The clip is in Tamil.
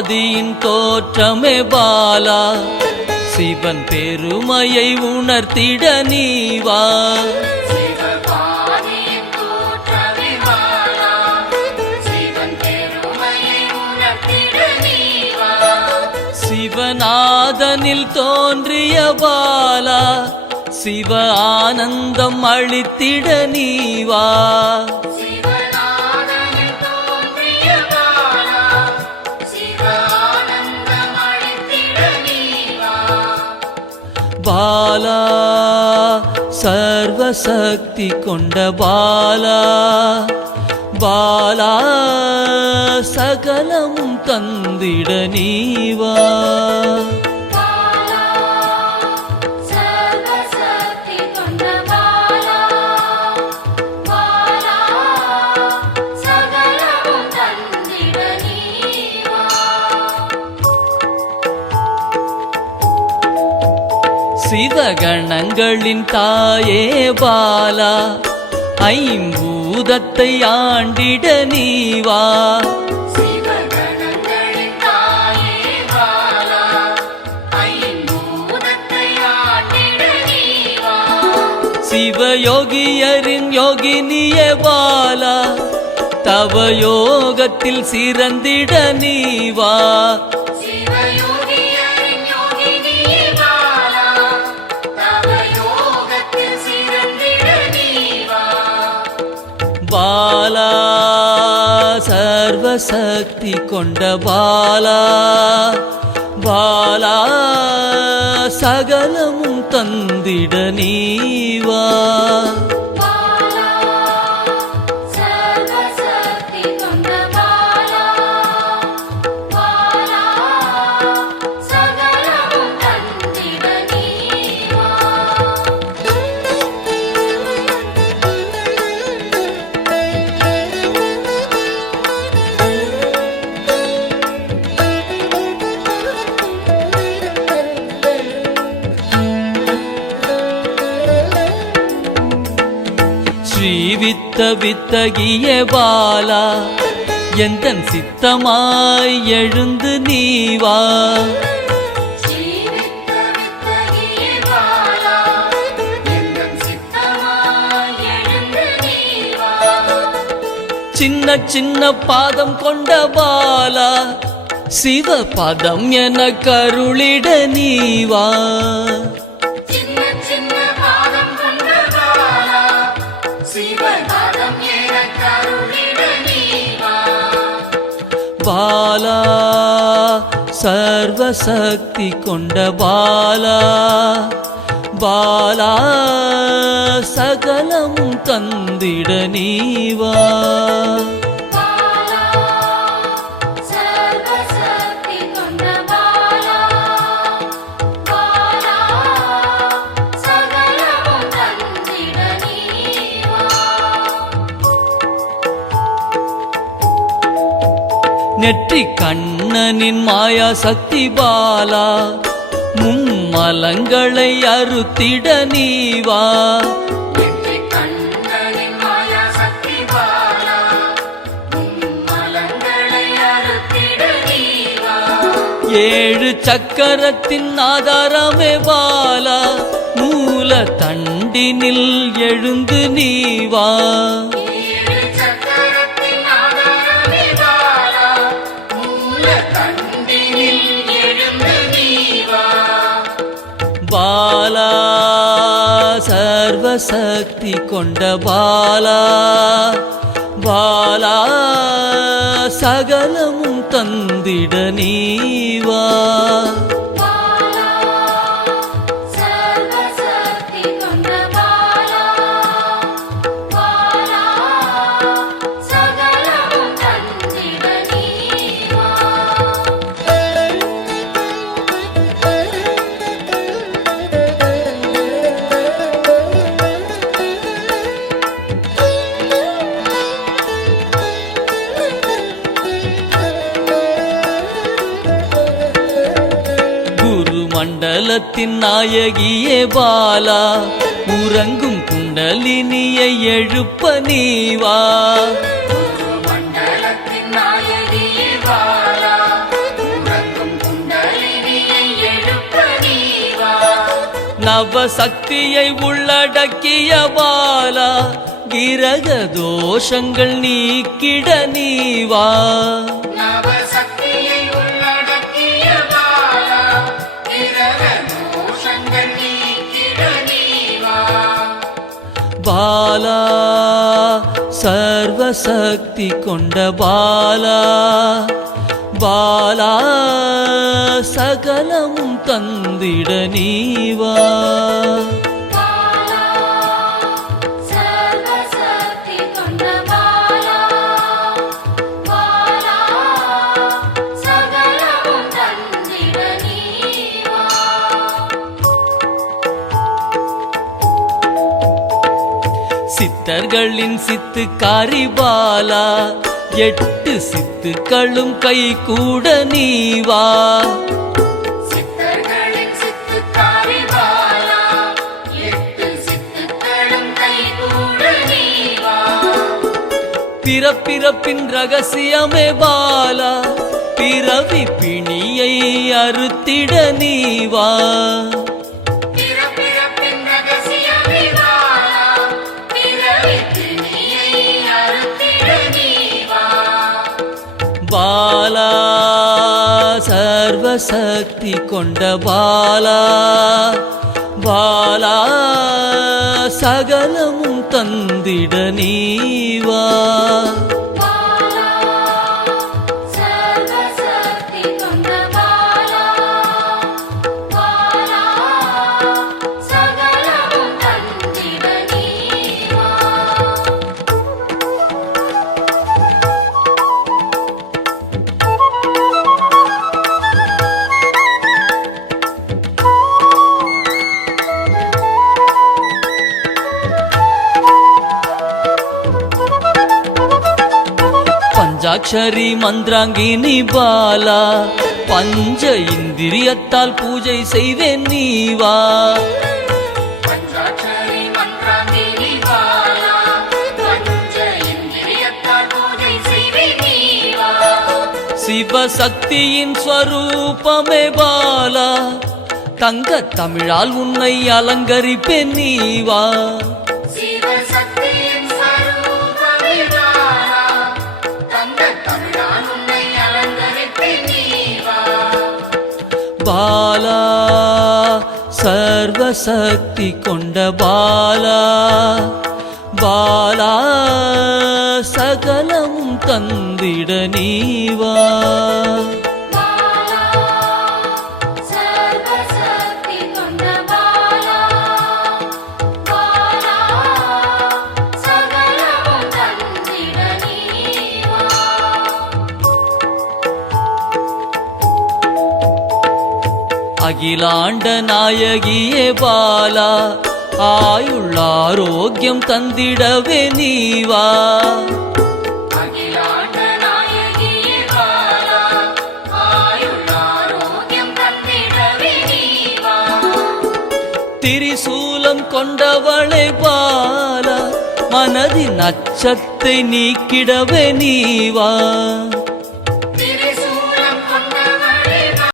ஆதியின் தோற்றமே பாலா, சிவன் பெருமையை உணர்த்திட நீவா. சிவநாதனில் தோன்றிய பாலா, சிவ ஆனந்தம் அளித்திட நீவா. பாலா சர்வசக்தி கொண்ட பாலா, பாலா சகலமும் தந்திட நீவா. சிவகணங்களின் தாயே பாலா, ஐம்பூதத்தை ஆண்டிட நீவா. சிவயோகியரின் யோகினியே பாலா, தவ யோகத்தில் சிறந்திட நீவா. பாலா சர்வசக்தி கொண்ட பாலா, பாலா சகலமும் தந்திட நீவா. ஸ்ரீவித்த வித்தகிய பாலா, எந்தன் சித்தமாய் எழுந்து நீவா. சின்ன சின்ன பாதம் கொண்ட பாலா, சிவ பதம் என கருளிட நீவா. பாலா சர்வசக்தி கொண்ட பாலா, பாலா சகலமும் தந்திட நீவா. நெற்றி கண்ணனின் மாயா சக்தி பாலா, மும்மலங்களை அறுத்திட நீவா. ஏழு சக்கரத்தின் ஆதாரமே பாலா, மூல தண்டினில் எழுந்து நீவா. பாலா சர்வசக்தி கொண்ட பாலா, பாலா சகலமும் தந்திட நீவா. மண்டலத்தின் நாயகியே பாலா, உறங்கும் குண்டலினியை எழுப்ப நீவா. மண்டலத்தின் நாயகியே பாலா, நவசக்தியை உள்ளடக்கிய பாலா கிரக தோஷங்கள் நீக்கிட நீவா நவசக்தியை உள்ளடக்கிய பாலா கிரக தோஷங்கள் நீக்கிட நீவா பாலா சர்வசக்தி கொண்ட பாலா பாலா சகலமும் தந்திட நீவா பாலா சர்வசக்தி கொண்ட பாலா பாலா சகலமும் தந்திட நீவா சித்தர்களின் சித்துக்காரி பாலா 8 சித்துக்களும் கை கூட நீவா சித்தர்களின் சித்துக்காரி பாலா 8 சித்துக்களும் கைகூட நீவா பிறப்பிறப்பின் ரகசியமே பாலா பிறவி பிணியை அறுத்திட நீவா பிறப்பிறப்பின் ரகசியமே பாலா பிறவி பிணியை அறுத்திட நீவா பாலா சர்வசக்தி கொண்ட பாலா பாலா சகலமும் தந்திட நீவா பாலா சர்வசக்தி கொண்ட பாலா பாலா சகலமும் தந்திட நீவா பஞ்சாட்சரி மந்திராங்கினி பாலா பஞ்ச இந்திரியத்தால் பூஜை செய்வேன் நீவா பஞ்சாட்சரி மந்திராங்கினி பாலா பஞ்ச இந்திரியத்தால் பூஜை செய்வே நீவா சிவசக்தியின் ஸ்வரூபமே பாலா தங்க தமிழால் உன்னை அலங்கரிப்பேன் நீவா சிவசக்தியின் ஸ்வரூபமே பாலா தங்க தமிழால் உன்னை அலங்கரிப்பேன் நீவா பாலா சர்வசக்தி கொண்ட பாலா பாலா சகலமும் தந்திட நீவா பாலா சர்வசக்தி கொண்ட பாலா பாலா சகலமும் தந்திட நீவா அகிலாண்ட நாயகியே பாலா ஆயுள் ஆரோக்கியம் தந்திடவே நீவா அகிலாண்ட நாயகியே பாலா ஆயுள் ஆரோக்கியம் தந்திடவே நீவா திரிசூலம் கொண்டவளை பாலா மனதின் அச்சத்தை நீக்கிடவே நீவா